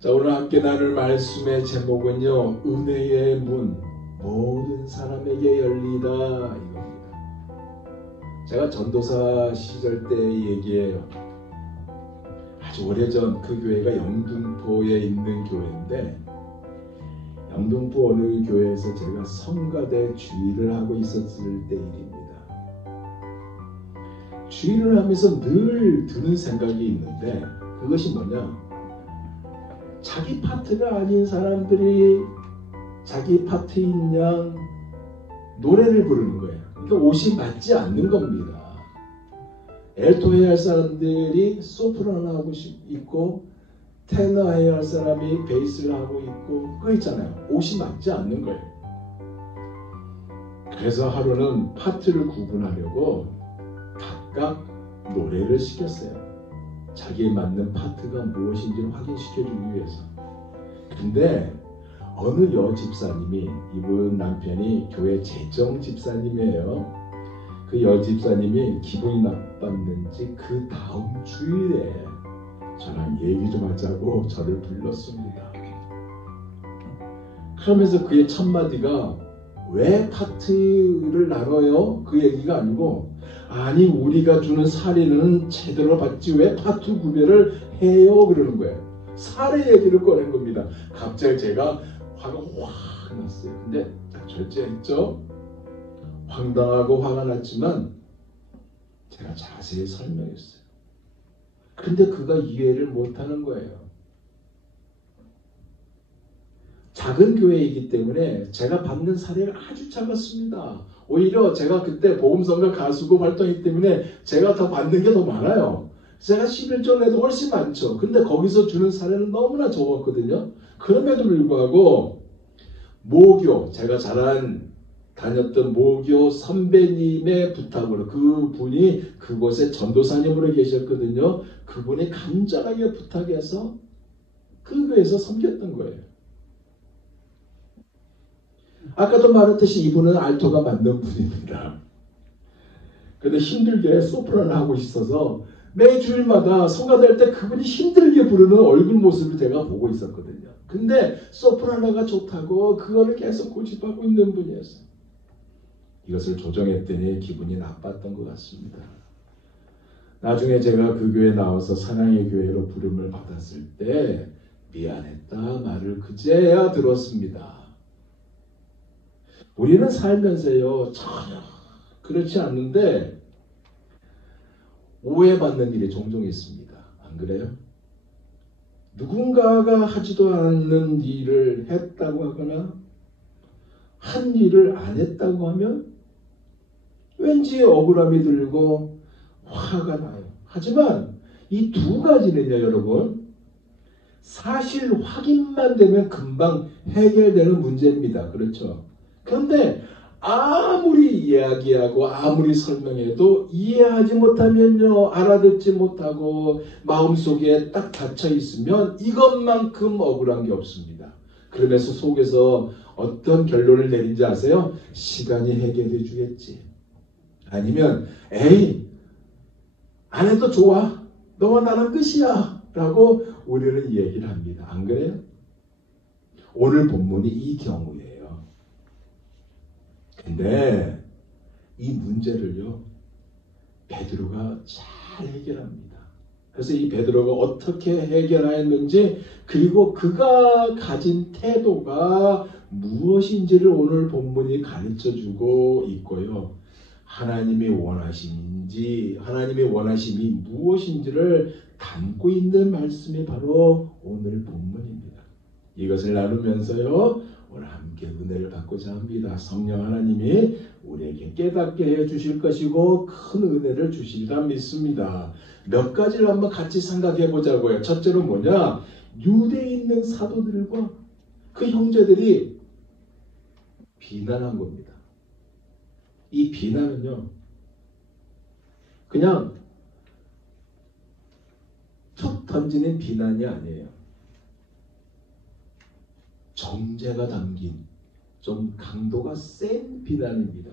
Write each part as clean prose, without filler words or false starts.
자, 오늘 함께 나눌 말씀의 제목은요, 은혜의 문, 모든 사람에게 열리다, 이겁니다. 제가 전도사 시절 때 얘기해요. 아주 오래전 그 교회가 영등포에 있는 교회인데, 영등포 어느 교회에서 제가 성가대 주일을 하고 있었을 때 일입니다. 주일을 하면서 늘 드는 생각이 있는데, 그것이 뭐냐? 자기 파트가 아닌 사람들이 자기 파트인 양 노래를 부르는 거예요. 그러니까 옷이 맞지 않는 겁니다. 엘토 해야 할 사람들이 소프라노 하고 있고, 테너 해야 할 사람이 베이스를 하고 있고, 그거 있잖아요. 옷이 맞지 않는 거예요. 그래서 하루는 파트를 구분하려고 각각 노래를 시켰어요. 자기에 맞는 파트가 무엇인지를 확인시켜주기 위해서. 근데 어느 여집사님이, 이분 남편이 교회 재정 집사님이에요. 그 여집사님이 기분이 나빴는지 그 다음 주일에 저랑 얘기 좀 하자고 저를 불렀습니다. 그러면서 그의 첫 마디가 왜 파트를 나눠요? 그 얘기가 아니고, 아니 우리가 주는 사례는 제대로 받지 왜 파트 구별을 해요? 그러는 거예요. 사례 얘기를 꺼낸 겁니다. 갑자기 제가 화가 확 났어요. 근데 딱 절제했죠. 황당하고 화가 났지만 제가 자세히 설명했어요. 근데 그가 이해를 못하는 거예요. 작은 교회이기 때문에 제가 받는 사례가 아주 작았습니다. 오히려 제가 그때 복음성가 가수고 활동이기 때문에 제가 더 받는 게 더 많아요. 제가 11조 내도 훨씬 많죠. 근데 거기서 주는 사례는 너무나 적었거든요. 그럼에도 불구하고 모교, 제가 다녔던 모교 선배님의 부탁으로, 그분이 그곳에 전도사님으로 계셨거든요. 그분이 간절하게 부탁해서 그 교회에서 섬겼던 거예요. 아까도 말했듯이 이분은 알토가 맞는 분입니다. 그런데 힘들게 소프라노 하고 있어서 매 주일마다 성가될 때 그분이 힘들게 부르는 얼굴 모습을 제가 보고 있었거든요. 근데 소프라노가 좋다고 그거를 계속 고집하고 있는 분이었어요. 이것을 조정했더니 기분이 나빴던 것 같습니다. 나중에 제가 그 교회에 나와서 사랑의 교회로 부름을 받았을 때 미안했다 말을 그제야 들었습니다. 우리는 살면서요, 전혀 그렇지 않는데 오해받는 일이 종종 있습니다. 안 그래요? 누군가가 하지도 않는 일을 했다고 하거나 한 일을 안 했다고 하면 왠지 억울함이 들고 화가 나요. 하지만 이 두 가지는요, 여러분, 사실 확인만 되면 금방 해결되는 문제입니다. 그렇죠? 그런데 아무리 이야기하고 아무리 설명해도 이해하지 못하면요, 알아듣지 못하고 마음속에 딱 닫혀 있으면 이것만큼 억울한 게 없습니다. 그러면서 속에서 어떤 결론을 내린지 아세요? 시간이 해결해 주겠지. 아니면 에이, 안 해도 좋아. 너와 나랑 끝이야. 라고 우리는 얘기를 합니다. 안 그래요? 오늘 본문이 이 경우예요. 근데 이 문제를요, 베드로가 잘 해결합니다. 그래서 이 베드로가 어떻게 해결하였는지, 그리고 그가 가진 태도가 무엇인지를 오늘 본문이 가르쳐주고 있고요. 하나님의 원하심이 무엇인지를 담고 있는 말씀이 바로 오늘 본문입니다. 이것을 나누면서요, 오늘 함께 은혜를 받고자 합니다. 성령 하나님이 우리에게 깨닫게 해주실 것이고 큰 은혜를 주시리라 믿습니다. 몇 가지를 한번 같이 생각해 보자고요. 첫째로 뭐냐? 유대에 있는 사도들과 그 형제들이 비난한 겁니다. 이 비난은요, 그냥 툭 던지는 비난이 아니에요. 정제가 담긴 좀 강도가 센 비난입니다.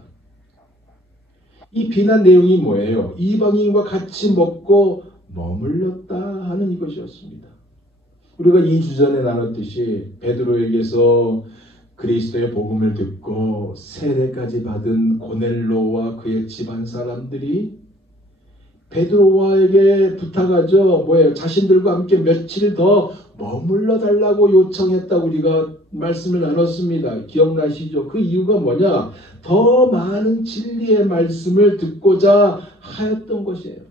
이 비난 내용이 뭐예요? 이방인과 같이 먹고 머물렀다 하는 이것이었습니다. 우리가 2주 전에 나눴듯이 베드로에게서 그리스도의 복음을 듣고 세례까지 받은 고넬로와 그의 집안 사람들이 베드로에게 부탁하죠. 뭐예요? 자신들과 함께 며칠 더 머물러 달라고 요청했다고 우리가 말씀을 나눴습니다. 기억나시죠? 그 이유가 뭐냐? 더 많은 진리의 말씀을 듣고자 하였던 것이에요.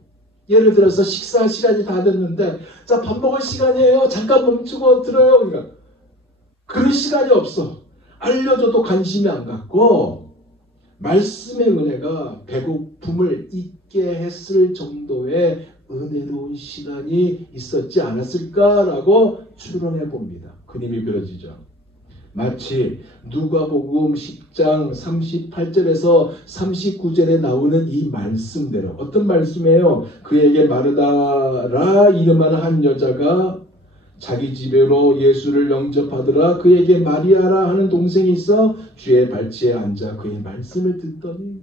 예를 들어서 식사 시간이 다 됐는데 자, 밥 먹을 시간이에요. 잠깐 멈추고 들어요. 그러니까 그런 시간이 없어. 알려줘도 관심이 안 갖고 말씀의 은혜가 배고픔을 잊게 했을 정도의 은혜로운 시간이 있었지 않았을까라고 추론해 봅니다. 그림이 그려지죠. 마치 누가복음 10장 38절에서 39절에 나오는 이 말씀대로 어떤 말씀이에요? 그에게 마르다라 이름하는 한 여자가 자기 집으로 예수를 영접하더라. 그에게 마리아라 하는 동생이 있어 주의 발치에 앉아 그의 말씀을 듣더니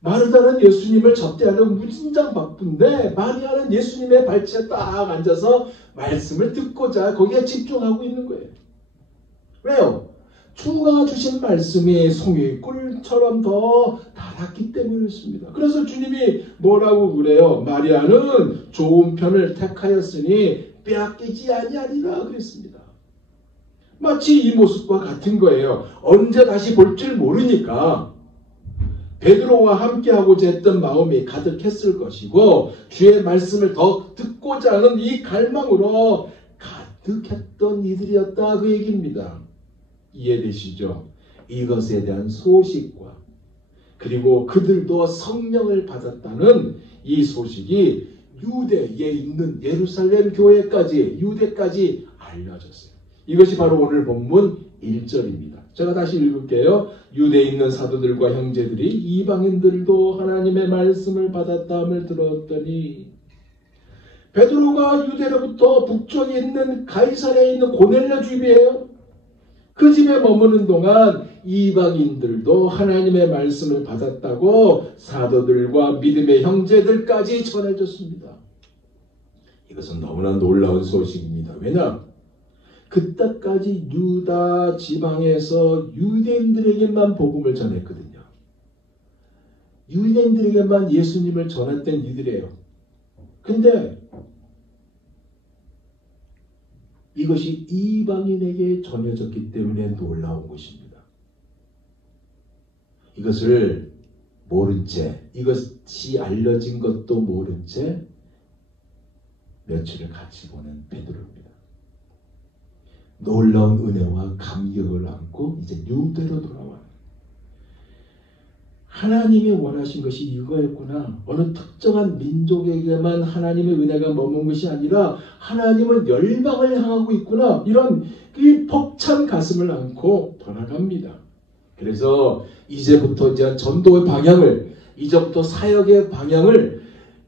마르다는 예수님을 접대하려고 무진장 바쁜데 마리아는 예수님의 발치에 딱 앉아서 말씀을 듣고자 거기에 집중하고 있는 거예요. 왜요? 주가 주신 말씀이 송이 꿀처럼 더 달았기 때문이었습니다. 그래서 주님이 뭐라고 그래요? 마리아는 좋은 편을 택하였으니 빼앗기지 아니하리라 그랬습니다. 마치 이 모습과 같은 거예요. 언제 다시 볼 줄 모르니까 베드로와 함께하고자 했던 마음이 가득했을 것이고 주의 말씀을 더 듣고자 하는 이 갈망으로 가득했던 이들이었다 그 얘기입니다. 이해되시죠? 이것에 대한 소식과 그리고 그들도 성령을 받았다는 이 소식이 유대에 있는 예루살렘 교회까지 유대까지 알려졌어요. 이것이 바로 오늘 본문 1절입니다. 제가 다시 읽을게요. 유대에 있는 사도들과 형제들이 이방인들도 하나님의 말씀을 받았다함을 들었더니 베드로가 유대로부터 북쪽에 있는 가이사랴에 있는 고넬료 집이에요. 그 집에 머무는 동안 이방인들도 하나님의 말씀을 받았다고 사도들과 믿음의 형제들까지 전해졌습니다. 이것은 너무나 놀라운 소식입니다. 왜냐? 그때까지 유다 지방에서 유대인들에게만 복음을 전했거든요. 유대인들에게만 예수님을 전했던 이들이에요. 근데 이것이 이방인에게 전해졌기 때문에 놀라운 것입니다. 이것을 모른 채, 이것이 알려진 것도 모른 채 며칠을 같이 보낸 베드로입니다. 놀라운 은혜와 감격을 안고 이제 유대로 돌아와요. 하나님이 원하신 것이 이거였구나. 어느 특정한 민족에게만 하나님의 은혜가 머문 것이 아니라 하나님은 열방을 향하고 있구나. 이런 이 벅찬 가슴을 안고 돌아갑니다. 그래서 이제부터 이제 전도의 방향을, 이제부터 사역의 방향을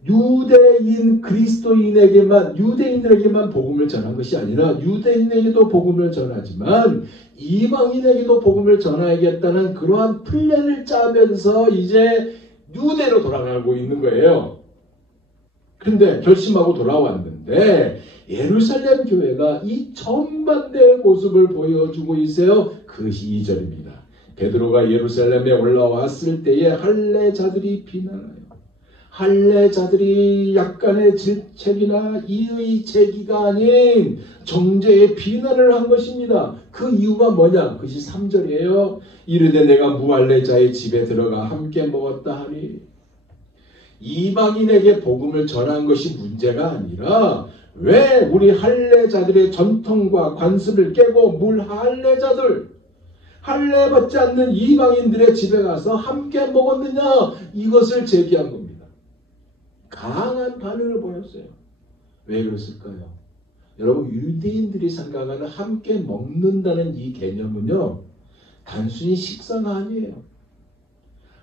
유대인 그리스도인에게만, 유대인들에게만 복음을 전한 것이 아니라 유대인에게도 복음을 전하지만 이방인에게도 복음을 전하야겠다는 그러한 플랜을 짜면서 이제 유대로 돌아가고 있는 거예요. 근데 결심하고 돌아왔는데 예루살렘 교회가 이 정반대의 모습을 보여주고 있어요. 그것이 2절입니다. 베드로가 예루살렘에 올라왔을 때에 할례자들이 비난하여 할례자들이 약간의 질책이나 이의 제기가 아닌 정죄의 비난을 한 것입니다. 그 이유가 뭐냐? 그것이 3절이에요. 이르되 내가 무할례자의 집에 들어가 함께 먹었다 하니 이방인에게 복음을 전한 것이 문제가 아니라 왜 우리 할례자들의 전통과 관습을 깨고 물할례자들 할례 받지 않는 이방인들의 집에 가서 함께 먹었느냐? 이것을 제기한 겁니다. 강한 반응을 보였어요. 왜 그랬을까요? 여러분, 유대인들이 생각하는 함께 먹는다는 이 개념은요, 단순히 식사가 아니에요.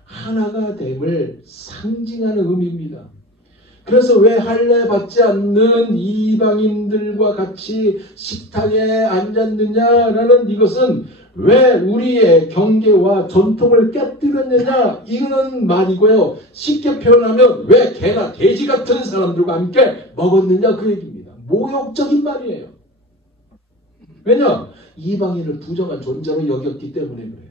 하나가 됨을 상징하는 의미입니다. 그래서 왜 할례 받지 않는 이방인들과 같이 식탁에 앉았느냐라는 이것은 왜 우리의 경계와 전통을 깨뜨렸느냐 이거는 말이고요. 쉽게 표현하면 왜 개나 돼지 같은 사람들과 함께 먹었느냐 그 얘기입니다. 모욕적인 말이에요. 왜냐? 이방인을 부정한 존재로 여겼기 때문에 그래요.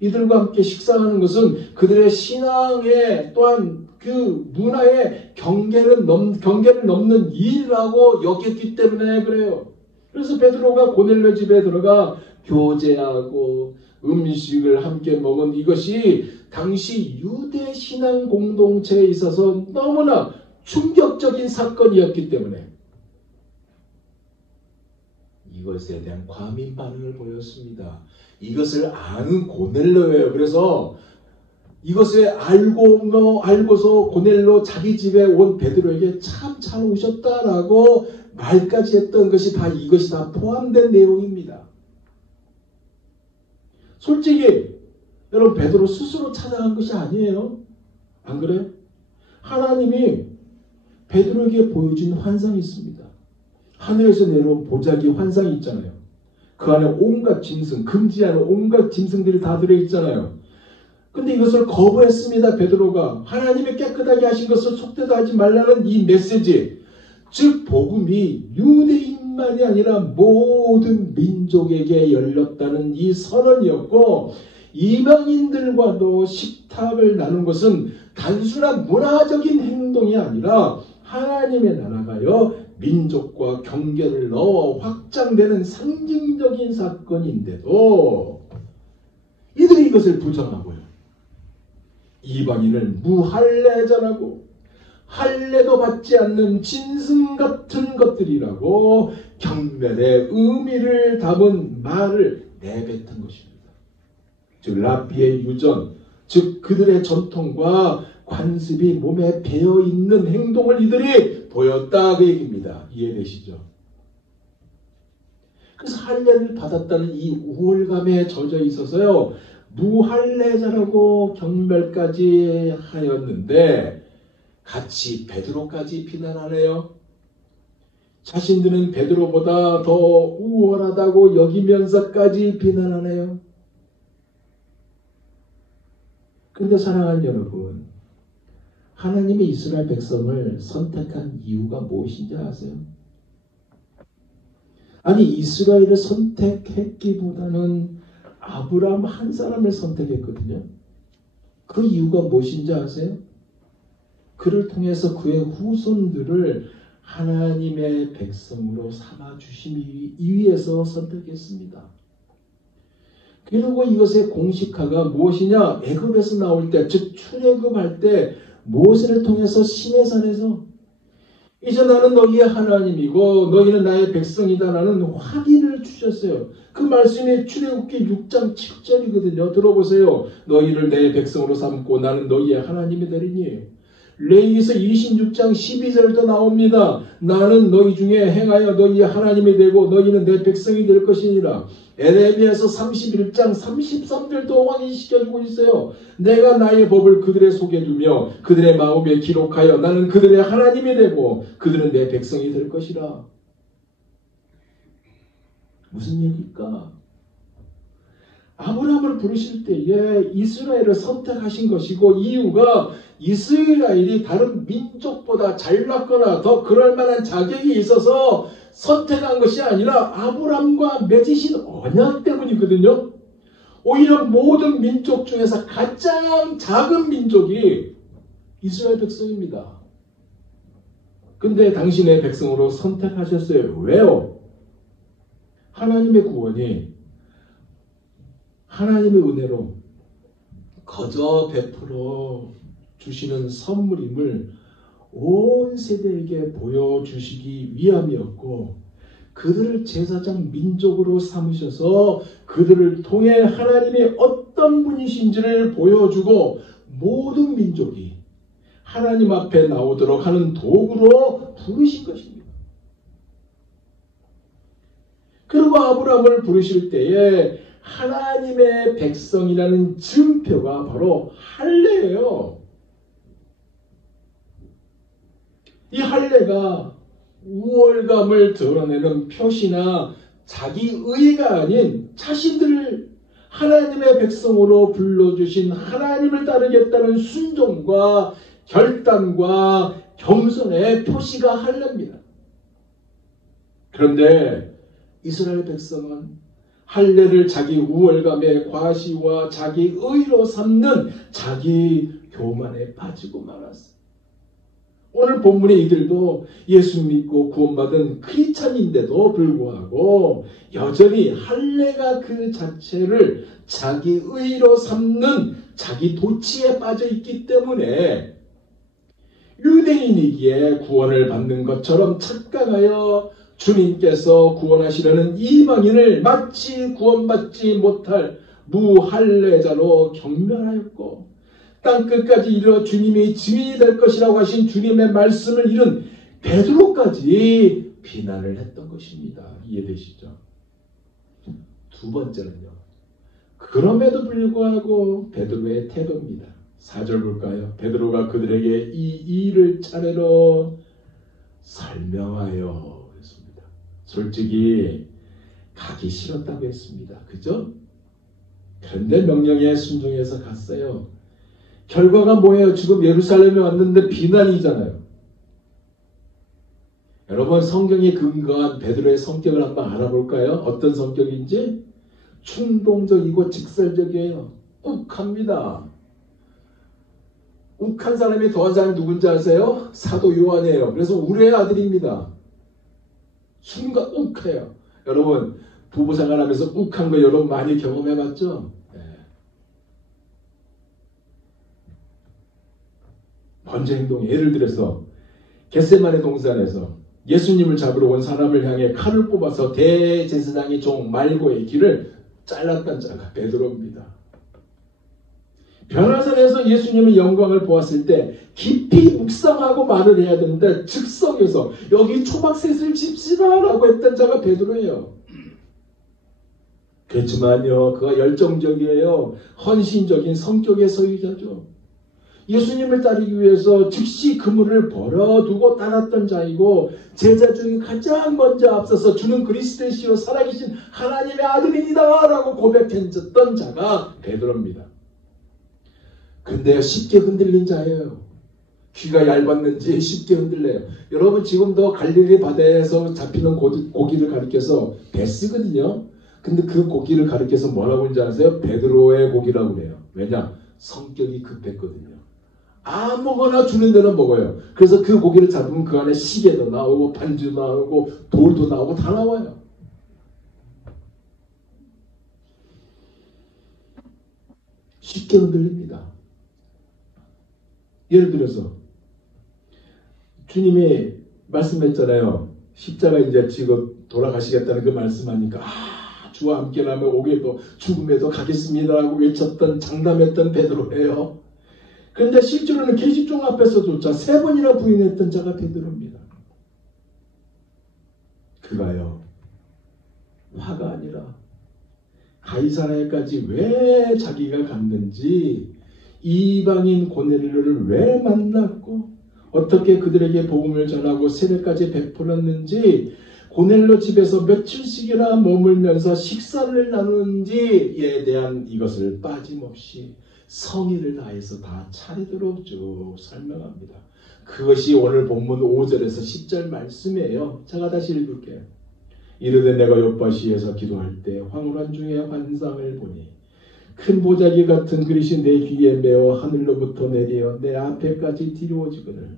이들과 함께 식사하는 것은 그들의 신앙의 또한 그 문화의 경계를 넘는 일이라고 여겼기 때문에 그래요. 그래서 베드로가 고넬료 집에 들어가 교제하고 음식을 함께 먹은 이것이 당시 유대 신앙 공동체에 있어서 너무나 충격적인 사건이었기 때문에 이것에 대한 과민 반응을 보였습니다. 이것을 아는 고넬료예요. 그래서 이것을 알고서 고넬료 자기 집에 온 베드로에게 참 잘 오셨다라고 말까지 했던 것이 이것이 다 포함된 내용입니다. 솔직히 여러분 베드로 스스로 찾아간 것이 아니에요. 안 그래요? 하나님이 베드로에게 보여준 환상이 있습니다. 하늘에서 내려온 보자기 환상이 있잖아요. 그 안에 온갖 짐승, 금지하는 온갖 짐승들이 다 들어있잖아요. 근데 이것을 거부했습니다. 베드로가 하나님의 깨끗하게 하신 것을 속되도 하지 말라는 이 메시지, 즉 복음이 유대인만이 아니라 모든 민족에게 열렸다는 이 선언이었고, 이방인들과도 식탁을 나눈 것은 단순한 문화적인 행동이 아니라 하나님의 나라가요 민족과 경계를 넣어 확장되는 상징적인 사건인데도 이들이 이것을 부정하고요, 이방인을 무할례자라고, 할례도 받지 않는 짐승 같은 것들이라고 경멸의 의미를 담은 말을 내뱉은 것입니다. 즉 랍비의 유전, 즉 그들의 전통과 관습이 몸에 배어있는 행동을 이들이 보였다 그 얘기입니다. 이해되시죠? 그래서 할례를 받았다는 이 우월감에 젖어 있어서요 무할례자라고 경멸까지 하였는데 같이 베드로까지 비난하네요. 자신들은 베드로보다 더 우월하다고 여기면서까지 비난하네요. 그런데 사랑하는 여러분, 하나님이 이스라엘 백성을 선택한 이유가 무엇인지 아세요? 아니 이스라엘을 선택했기보다는 아브라함 한 사람을 선택했거든요. 그 이유가 무엇인지 아세요? 그를 통해서 그의 후손들을 하나님의 백성으로 삼아주시기 위해서 선택했습니다. 그리고 이것의 공식화가 무엇이냐? 애굽에서 나올 때, 즉 출애굽할 때 모세를 통해서 시내산에서 이제 나는 너희의 하나님이고 너희는 나의 백성이다라는 확인을 주셨어요. 그 말씀이 출애굽기 6장 7절이거든요. 들어보세요. 너희를 내 백성으로 삼고 나는 너희의 하나님이 되리니. 레위기서 26장 12절도 나옵니다. 나는 너희 중에 행하여 너희의 하나님이 되고 너희는 내 백성이 될 것이니라. 에레미야서 31장 33절도 확인시켜주고 있어요. 내가 나의 법을 그들의 속에 두며 그들의 마음에 기록하여 나는 그들의 하나님이 되고 그들은 내 백성이 될 것이라. 무슨 얘기일까? 아브라함을 부르실 때에 이스라엘을 선택하신 것이고 이유가 이스라엘이 다른 민족보다 잘났거나 더 그럴 만한 자격이 있어서 선택한 것이 아니라 아브라함과 맺으신 언약 때문이거든요. 오히려 모든 민족 중에서 가장 작은 민족이 이스라엘 백성입니다. 근데 당신의 백성으로 선택하셨어요. 왜요? 하나님의 구원이 하나님의 은혜로 거저 베풀어 주시는 선물임을 온 세대에게 보여주시기 위함이었고 그들을 제사장 민족으로 삼으셔서 그들을 통해 하나님이 어떤 분이신지를 보여주고 모든 민족이 하나님 앞에 나오도록 하는 도구로 부르신 것입니다. 그리고 아브라함을 부르실 때에 하나님의 백성이라는 증표가 바로 할례예요. 이 할례가 우월감을 드러내는 표시나 자기 의가 아닌 자신들을 하나님의 백성으로 불러주신 하나님을 따르겠다는 순종과 결단과 겸손의 표시가 할례입니다. 그런데 이스라엘 백성은 할례를 자기 우월감의 과시와 자기 의로 삼는 자기 교만에 빠지고 말았어요. 오늘 본문의 이들도 예수 믿고 구원받은 크리스찬인데도 불구하고 여전히 할례가 그 자체를 자기 의로 삼는 자기 도치에 빠져 있기 때문에 유대인이기에 구원을 받는 것처럼 착각하여 주님께서 구원하시려는 이방인을 마치 구원받지 못할 무할례자로 경멸하였고 땅끝까지 이르러 주님이 증인이 될 것이라고 하신 주님의 말씀을 잃은 베드로까지 비난을 했던 것입니다. 이해되시죠? 두 번째는요. 그럼에도 불구하고 베드로의 태도입니다. 4절 볼까요? 베드로가 그들에게 이 일을 차례로 설명하여 했습니다. 솔직히 가기 싫었다고 했습니다. 그죠? 그런데 명령에 순종해서 갔어요. 결과가 뭐예요? 지금 예루살렘에 왔는데 비난이잖아요. 여러분 성경에 근거한 베드로의 성격을 한번 알아볼까요? 어떤 성격인지? 충동적이고 직설적이에요. 욱합니다. 욱한 사람이 더한 사람이 누군지 아세요? 사도 요한이에요. 그래서 우리의 아들입니다. 순간 욱해요. 여러분 부부 생활하면서 욱한 거 여러분 많이 경험해봤죠? 네. 번제 행동 예를 들어서 겟세마네 동산에서 예수님을 잡으러 온 사람을 향해 칼을 뽑아서 대제사장의 종 말고의 길을 잘랐던 자가 베드로입니다. 변화산에서 예수님의 영광을 보았을 때 깊이 묵상하고 말을 해야 되는데 즉석에서 여기 초막셋을 집시다 라고 했던 자가 베드로예요. 그렇지만요 그가 열정적이에요. 헌신적인 성격의 소유자죠. 예수님을 따르기 위해서 즉시 그물을 벌어두고 따랐던 자이고 제자 중에 가장 먼저 앞서서 주는 그리스도이시요 살아계신 하나님의 아들입니다 라고 고백했던 자가 베드로입니다. 근데 쉽게 흔들린 자예요. 귀가 얇았는지 쉽게 흔들려요. 여러분 지금도 갈릴리 바다에서 잡히는 고기를 가리켜서 베스거든요. 근데 그 고기를 가리켜서 뭐라고 하는지 아세요? 베드로의 고기라고 그래요. 왜냐? 성격이 급했거든요. 아무거나 주는 데는 먹어요. 그래서 그 고기를 잡으면 그 안에 시계도 나오고 반지도 나오고 돌도 나오고 다 나와요. 쉽게 흔들립니다. 예를 들어서 주님이 말씀했잖아요. 십자가 이제 지금 돌아가시겠다는 그 말씀하니까 주와 함께라면 옥에도 죽음에도 가겠습니다라고 외쳤던 장담했던 베드로예요. 그런데 실제로는 계집종 앞에서조차 3번이나 부인했던 자가 베드로입니다. 그가요 화가 아니라 가이사랴까지 왜 자기가 갔는지 이방인 고넬료를 왜 만났고 어떻게 그들에게 복음을 전하고 세례까지 베풀었는지 고넬료 집에서 며칠씩이나 머물면서 식사를 나누는지에 대한 이것을 빠짐없이 성의를 다해서 다 차례대로 쭉 설명합니다. 그것이 오늘 본문 5절에서 10절 말씀이에요. 제가 다시 읽을게요. 이르되 내가 욥바시에서 기도할 때 황홀한 중에 환상을 보니 큰 보자기 같은 그릇이 내 귀에 메어 하늘로부터 내려 내 앞에까지 뒤로워지거늘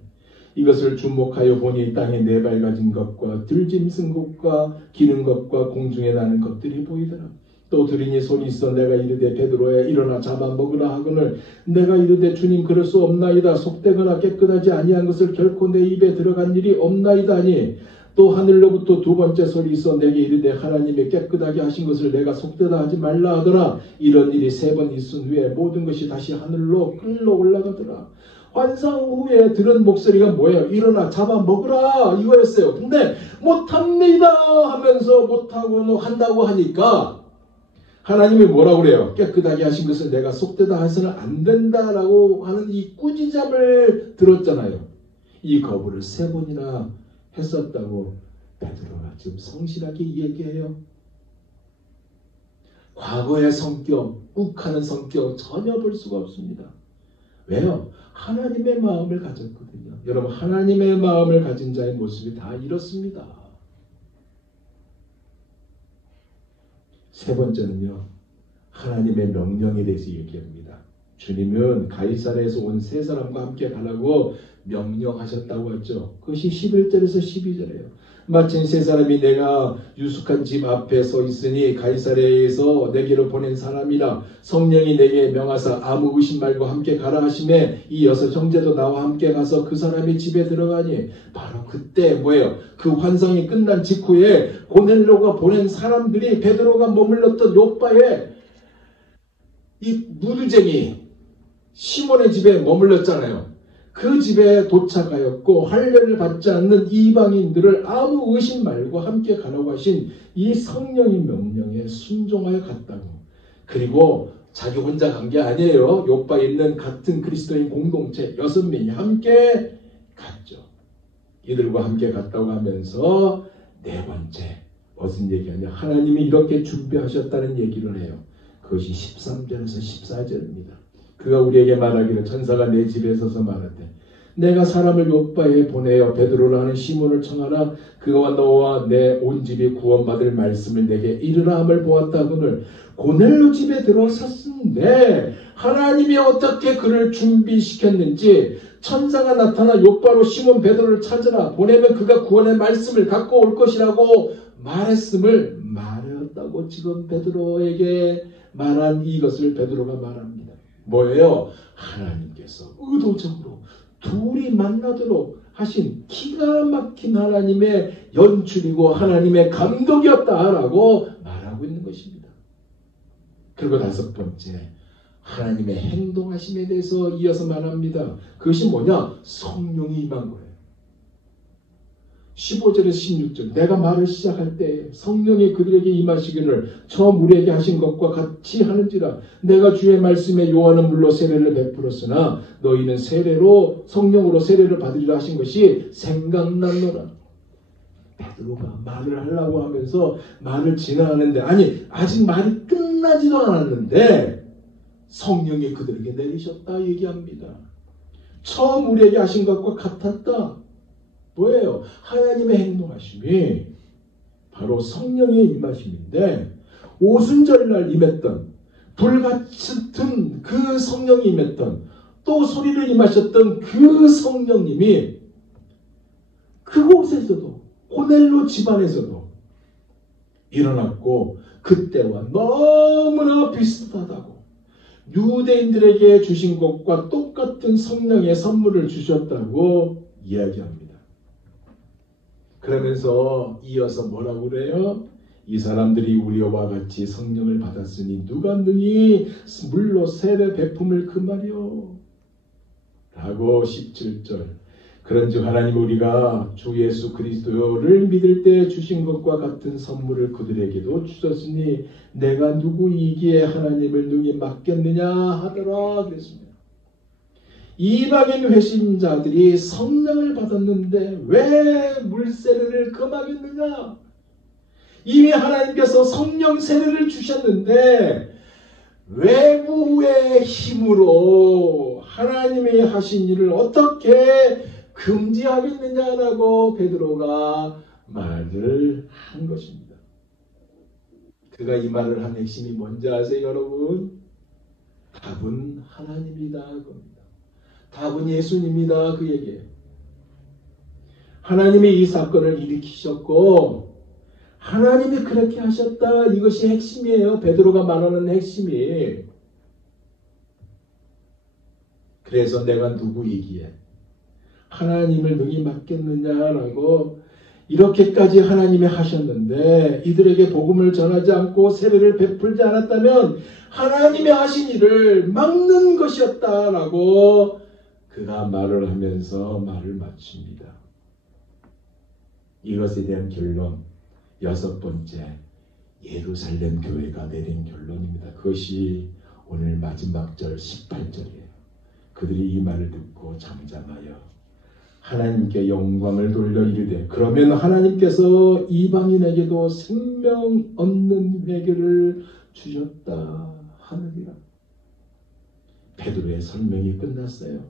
이것을 주목하여 보니 땅에 네 발 가진 것과 들짐승 것과 기는 것과 공중에 나는 것들이 보이더라. 또 들으니 손이 있어 내가 이르되 베드로야 일어나 잡아 먹으라 하거늘 내가 이르되 주님 그럴 수 없나이다. 속되거나 깨끗하지 아니한 것을 결코 내 입에 들어간 일이 없나이다 하니 또 하늘로부터 두 번째 소리 있어 내게 이르되 하나님의 깨끗하게 하신 것을 내가 속되다 하지 말라 하더라. 이런 일이 3번 있은 후에 모든 것이 다시 하늘로 끌러 올라가더라. 환상 후에 들은 목소리가 뭐예요? 일어나 잡아 먹으라 이거였어요. 근데 못합니다 하면서 못하고 한다고 하니까 하나님이 뭐라고 그래요? 깨끗하게 하신 것을 내가 속되다 해서는 안 된다라고 하는 이 꾸짖음을 들었잖아요. 이 거부를 3번이나 했었다고 베드로가 지금 성실하게 얘기해요. 과거의 성격, 욱하는 성격 전혀 볼 수가 없습니다. 왜요? 하나님의 마음을 가졌거든요. 여러분 하나님의 마음을 가진 자의 모습이 다 이렇습니다. 세 번째는요, 하나님의 명령에 대해서 얘기합니다. 주님은 가이사랴에서 온 세 사람과 함께 가라고 명령하셨다고 했죠. 그것이 11절에서 12절이에요. 마침 세 사람이 내가 유숙한 집 앞에 서 있으니 가이사랴에서 내게로 보낸 사람이라 성령이 내게 명하사 아무 의심 말고 함께 가라 하시매 이 여섯 형제도 나와 함께 가서 그 사람이 집에 들어가니 바로 그때 뭐예요? 그 환상이 끝난 직후에 고넬료가 보낸 사람들이 베드로가 머물렀던 요바에 이 무두쟁이 시몬의 집에 머물렀잖아요. 그 집에 도착하였고 할례를 받지 않는 이방인들을 아무 의심 말고 함께 가라고 하신 이 성령의 명령에 순종하여 갔다고. 그리고 자기 혼자 간 게 아니에요. 요바에 있는 같은 그리스도인 공동체 6명이 함께 갔죠. 이들과 함께 갔다고 하면서 네 번째 무슨 얘기하냐, 하나님이 이렇게 준비하셨다는 얘기를 해요. 그것이 13절에서 14절입니다. 그가 우리에게 말하기를 천사가 내 집에 서서 말하되 내가 사람을 요바에 보내어 베드로라 하는 시몬을 청하라. 그가 너와 내 온 집이 구원받을 말씀을 내게 이르라 함을 보았다 하거늘 고넬료 집에 들어섰는데 하나님이 어떻게 그를 준비시켰는지 천사가 나타나 요바로 시몬 베드로를 찾으라. 보내면 그가 구원의 말씀을 갖고 올 것이라고 말했음을 말했다고 지금 베드로에게 말한 이것을 베드로가 말합니다. 뭐예요? 하나님께서 의도적으로 둘이 만나도록 하신 기가 막힌 하나님의 연출이고 하나님의 감독이었다라고 말하고 있는 것입니다. 그리고 다섯 번째, 하나님의 행동하심에 대해서 이어서 말합니다. 그것이 뭐냐? 성령이 임한 거예요. 15절에서 16절 내가 말을 시작할 때 성령이 그들에게 임하시기를 처음 우리에게 하신 것과 같이 하는지라. 내가 주의 말씀에 요한은 물로 세례를 베풀었으나 너희는 세례로 성령으로 세례를 받으리라 하신 것이 생각나노라. 베드로가 말을 하려고 하면서 말을 진행하는데 아니 아직 말이 끝나지도 않았는데 성령이 그들에게 내리셨다 얘기합니다. 처음 우리에게 하신 것과 같았다. 뭐예요? 하나님의 행동하심이 바로 성령의 임하심인데 오순절날 임했던 불같은 그 성령이 임했던 또 소리를 임하셨던 그 성령님이 그곳에서도 고넬료 집안에서도 일어났고 그때와 너무나 비슷하다고 유대인들에게 주신 것과 똑같은 성령의 선물을 주셨다고 이야기합니다. 그러면서 이어서 뭐라고 그래요? 이 사람들이 우리와 같이 성령을 받았으니 누가 능히 물로 세례 베품을 그 말이요? 라고 17절 그런즉 하나님 우리가 주 예수 그리스도를 믿을 때 주신 것과 같은 선물을 그들에게도 주셨으니 내가 누구이기에 하나님을 능히 맡겠느냐 하더라 그랬습니다. 이방인 회심자들이 성령을 받았는데 왜 물세례를 금하겠느냐? 이미 하나님께서 성령 세례를 주셨는데 외부의 힘으로 하나님의 하신 일을 어떻게 금지하겠느냐라고 베드로가 말을 한 것입니다. 그가 이 말을 한 핵심이 뭔지 아세요 여러분? 답은 하나님이다 겁니다. 답은 예수님이다 그 얘기예요. 하나님이 이 사건을 일으키셨고 하나님이 그렇게 하셨다 이것이 핵심이에요. 베드로가 말하는 핵심이. 그래서 내가 누구이기에 하나님을 능히 맡겠느냐라고 이렇게까지 하나님이 하셨는데 이들에게 복음을 전하지 않고 세례를 베풀지 않았다면 하나님이 하신 일을 막는 것이었다라고 그가 말을 하면서 말을 마칩니다. 이것에 대한 결론 여섯 번째 예루살렘 교회가 내린 결론입니다. 그것이 오늘 마지막 절 18절이에요. 그들이 이 말을 듣고 잠잠하여 하나님께 영광을 돌려 이르되 그러면 하나님께서 이방인에게도 생명 얻는 회개를 주셨다 하느니라. 베드로의 설명이 끝났어요.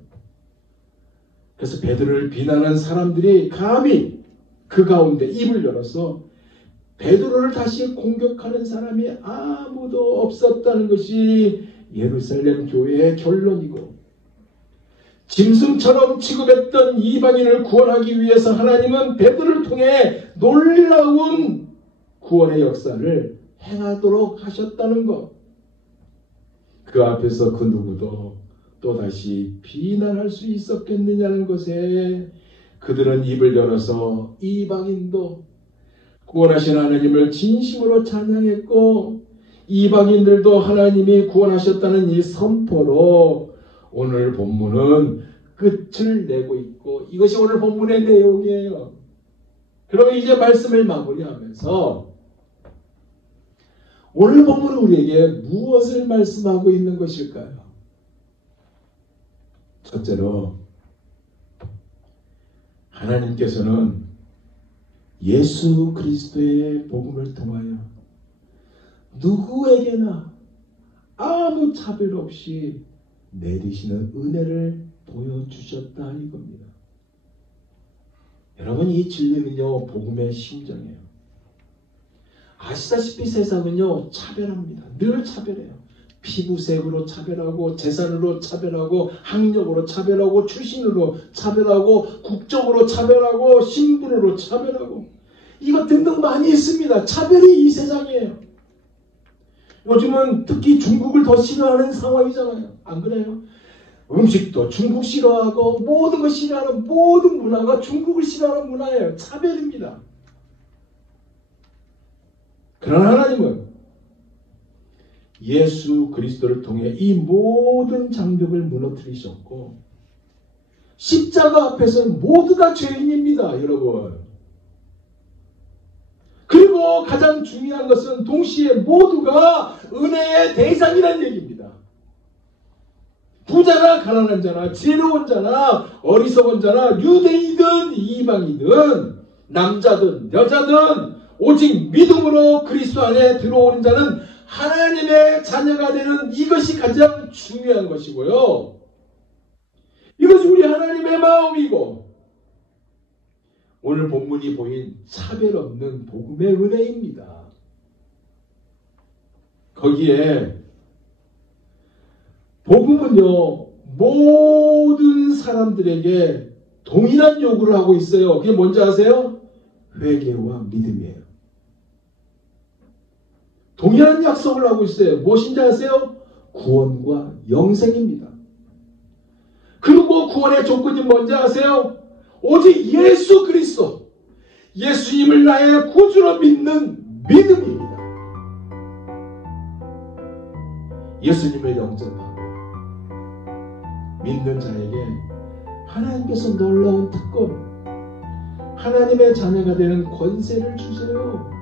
그래서 베드로를 비난한 사람들이 감히 그 가운데 입을 열어서 베드로를 다시 공격하는 사람이 아무도 없었다는 것이 예루살렘 교회의 결론이고, 짐승처럼 취급했던 이방인을 구원하기 위해서 하나님은 베드로를 통해 놀라운 구원의 역사를 행하도록 하셨다는 것. 그 앞에서 그 누구도 또다시 비난할 수 있었겠느냐는 것에 그들은 입을 열어서 이방인도 구원하신 하나님을 진심으로 찬양했고, 이방인들도 하나님이 구원하셨다는 이 선포로 오늘 본문은 끝을 내고 있고, 이것이 오늘 본문의 내용이에요. 그러면 이제 말씀을 마무리하면서 오늘 본문은 우리에게 무엇을 말씀하고 있는 것일까요? 첫째로, 하나님께서는 예수 그리스도의 복음을 통하여 누구에게나 아무 차별 없이 내리시는 은혜를 보여주셨다 이겁니다. 여러분, 이 진리는요, 복음의 심정이에요. 아시다시피 세상은요, 차별합니다. 늘 차별해요. 피부색으로 차별하고, 재산으로 차별하고, 학력으로 차별하고, 출신으로 차별하고, 국적으로 차별하고, 신분으로 차별하고, 이것 등등 많이 있습니다. 차별이 이 세상이에요. 요즘은 특히 중국을 더 싫어하는 상황이잖아요. 안 그래요? 음식도 중국 싫어하고, 모든 걸 싫어하는, 모든 문화가 중국을 싫어하는 문화예요. 차별입니다. 그러나 하나님은 예수 그리스도를 통해 이 모든 장벽을 무너뜨리셨고, 십자가 앞에서는 모두 다 죄인입니다, 여러분. 그리고 가장 중요한 것은 동시에 모두가 은혜의 대상이라는 얘기입니다. 부자나 가난한 자나 지혜로운 자나 어리석은 자나 유대인이든 이방이든 남자든 여자든 오직 믿음으로 그리스도 안에 들어오는 자는 하나님의 자녀가 되는, 이것이 가장 중요한 것이고요. 이것이 우리 하나님의 마음이고, 오늘 본문이 보인 차별 없는 복음의 은혜입니다. 거기에 복음은요, 모든 사람들에게 동일한 요구를 하고 있어요. 그게 뭔지 아세요? 회개와 믿음이에요. 동일한 약속을 하고 있어요. 무엇인지 아세요? 구원과 영생입니다. 그리고 구원의 조건이 뭔지 아세요? 오직 예수 그리스도, 예수님을 나의 구주로 믿는 믿음입니다. 예수님을 영접하고 믿는 자에게 하나님께서 놀라운 특권, 하나님의 자녀가 되는 권세를 주세요.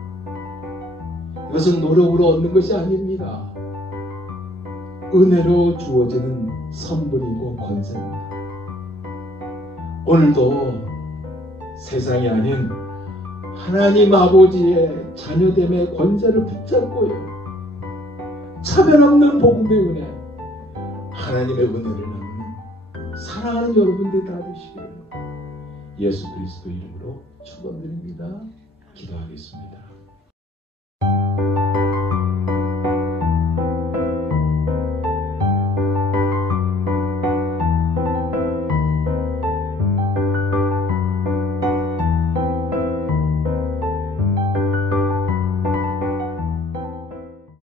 이것은 노력으로 얻는 것이 아닙니다. 은혜로 주어지는 선물이고 권세입니다. 오늘도 세상이 아닌 하나님 아버지의 자녀됨의 권세를 붙잡고요, 차별 없는 복음의 은혜, 하나님의 은혜를 나누는 사랑하는 여러분들이 다 되시기를 예수 그리스도 이름으로 축원드립니다. 기도하겠습니다.